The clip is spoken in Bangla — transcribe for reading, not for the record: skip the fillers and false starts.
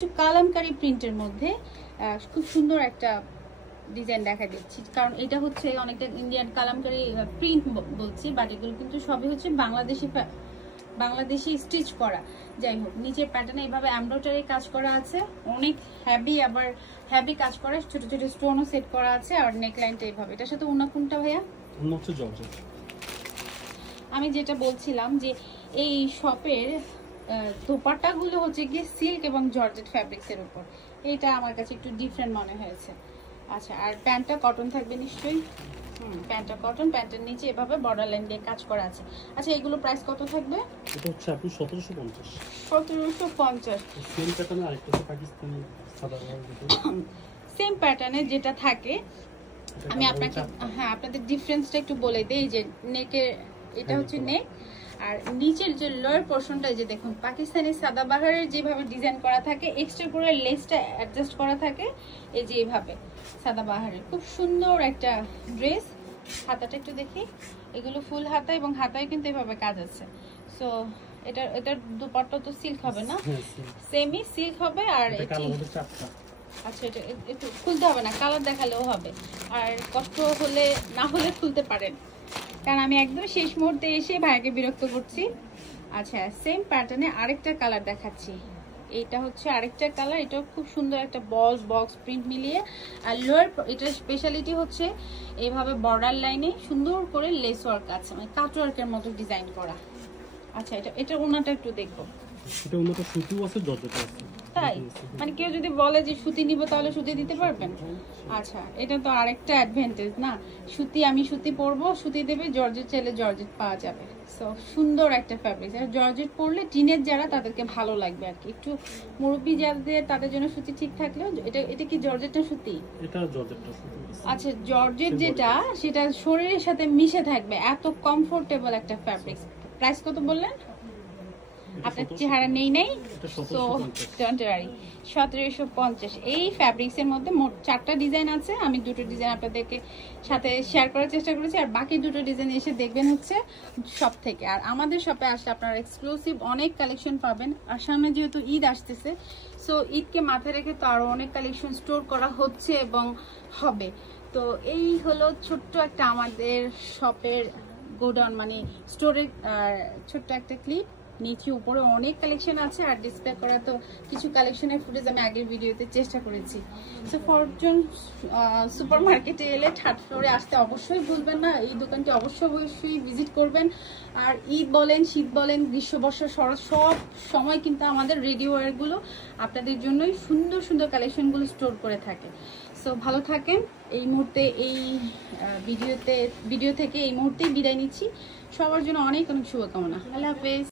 কালামকারী প্রিন্টের মধ্যে খুব সুন্দর একটা ডিজাইন দেখা দিচ্ছি, কারণ এটা হচ্ছে অনেকটা ইন্ডিয়ান কালামকারী প্রিন্ট বলছি, বাট এগুলো কিন্তু সবই হচ্ছে বাংলাদেশি স্টিচ করা। যাই হোক, নিচের প্যাটার্নে এইভাবে এমব্রয়ডারি কাজ করা আছে, অনেক হেভি, আবার হেভি কাজ করা, ছোট ছোট স্টোনও সেট করা আছে, আর নেকলাইনটা এইভাবে। এটার সাথে ওড়না কোনটা ভাইয়া? আমি যেটা বলছিলাম যে এই শপের দোপাট্টাগুলো হচ্ছে গিয়ে সিল্ক এবং জর্জেট ফ্যাব্রিক্সের উপর, এটা আমার কাছে একটু ডিফারেন্ট মনে হয়েছে। আচ্ছা, আর প্যান্টটা কটন থাকবে নিশ্চয়ই? প্যান্টটা কটন, প্যান্টের নিচে এভাবে বর্ডার লাইন দিয়ে কাজ করা আছে। আচ্ছা, এগুলো প্রাইস কত থাকবে? এটা হচ্ছে আপনি 1750। 1750। সেম প্যাটার্নে আরেকটা আছে পাকিস্তানি সাদা রঙের, সেম প্যাটার্নে যেটা থাকে। আমি আপনাকে আপনাদের ডিফারেন্সটা একটু বলে দেই। যে নেকের, এটা হচ্ছে নেক, আর নিচের যে লোয়ার পোরশনটা, যে দেখুন পাকিস্তানি সাদাবাহারের যেভাবে ডিজাইন করা থাকে, এক্সট্রা করে লেসটা অ্যাডজাস্ট করা থাকে, এই যে এইভাবে সাদাবাহারের খুব সুন্দর একটা ড্রেস। হাতাটা একটু দেখি, এগুলো ফুল হাতা, এবং হাতায় কিন্তু এভাবে কাজ আছে। সো এটার দুপাট্টা তো সিল্ক হবে না? সেমি সিল্ক হবে। আর আচ্ছা, এটা একটু খুলতে হবে না, কালার দেখালেও হবে, আর কষ্ট হলে না হলে খুলতে পারেন, কারণ আমি একদম শেষ মুহূর্তে এসে ভাইকে বিরক্ত করছি। আচ্ছা, সেম প্যাটার্নে আরেকটা কালার দেখাচ্ছি। এটা হচ্ছে আরেকটা কালার, এটাও খুব সুন্দর একটা বক্স প্রিন্ট মিলিয়ে। আর লোয়ার, এটার স্পেশালিটি হচ্ছে এইভাবে বর্ডার লাইনে সুন্দর করে লেস ওয়ার্ক আছে, মানে কাট ওয়ার্কের মতো ডিজাইন করা। আচ্ছা, এটা ওনাটা একটু দেখবো। এটা ওনাটা সুতিও আছে, জর্জেটও আছে। তাই? মানে কেউ যদি বলে যে সুতি নিব, তাহলে সুতি দিতে পারবেন? আচ্ছা, এটা তো আরেকটা অ্যাডভান্টেজ না, আমি সুতি পরবো, সুতি দেবে, জর্জেট চাইলে জর্জেট পাওয়া যাবে। সো সুন্দর একটা ফ্যাব্রিক, আর জর্জেট পরলে টিনের যারা, তাদেরকে ভালো লাগবে আর কি। একটু মুরব্বি যাদের, তাদের জন্য সুতি ঠিক থাকলেও, এটা কি জর্জেটটা সুতি? এটা জর্জেটটা সুতি। আচ্ছা, জর্জেট যেটা, সেটা শরীরের সাথে মিশে থাকবে, এত কমফোর্টেবল একটা ফ্যাব্রিক। প্রাইস কত বললেন? আপনার চেহারা নেই, সো টেম্পোরারি 1750। এই ফ্যাব্রিক্সের মধ্যে মোট 4টা ডিজাইন আছে। আমি 2টো ডিজাইন আপনাদেরকে সাথে শেয়ার করার চেষ্টা করেছি, আর বাকি 2টো ডিজাইন এসে দেখবেন হচ্ছে শপ থেকে। আর আমাদের শপে আসলে আপনারা এক্সক্লুসিভ অনেক কালেকশন পাবেন। আর সামনে যেহেতু ঈদ আসতেছে, সো ঈদকে মাথায় রেখে তো আরো অনেক কালেকশন স্টোর করা হচ্ছে এবং হবে। তো এই হলো ছোট্ট একটা আমাদের শপের গোডাউন, মানে স্টোরের ছোট্ট একটা ক্লিপ। নিচে উপরে অনেক কালেকশন আছে, আর ডিসপ্লে করা তো কিছু কালেকশনের ফুটেজ আমি আগের ভিডিওতে চেষ্টা করেছি। সো ফরচুন সুপার মার্কেটে এলে 3rd ফ্লোরে আসতে অবশ্যই ভুলবেন না, এই দোকানটি অবশ্যই ভিজিট করবেন। আর ঈদ বলেন, শীত বলেন, গ্রীষ্ম, বর্ষা, শরৎ, সব সময় কিন্তু আমাদের রেডি ওয়্যারগুলো আপনাদের জন্যই সুন্দর সুন্দর কালেকশনগুলো স্টোর করে থাকে। সো ভালো থাকেন। এই মুহূর্তে এই ভিডিও থেকে এই মুহূর্তেই বিদায় নিচ্ছি। সবার জন্য অনেক অনেক শুভকামনা। আল্লাহ হাফেজ।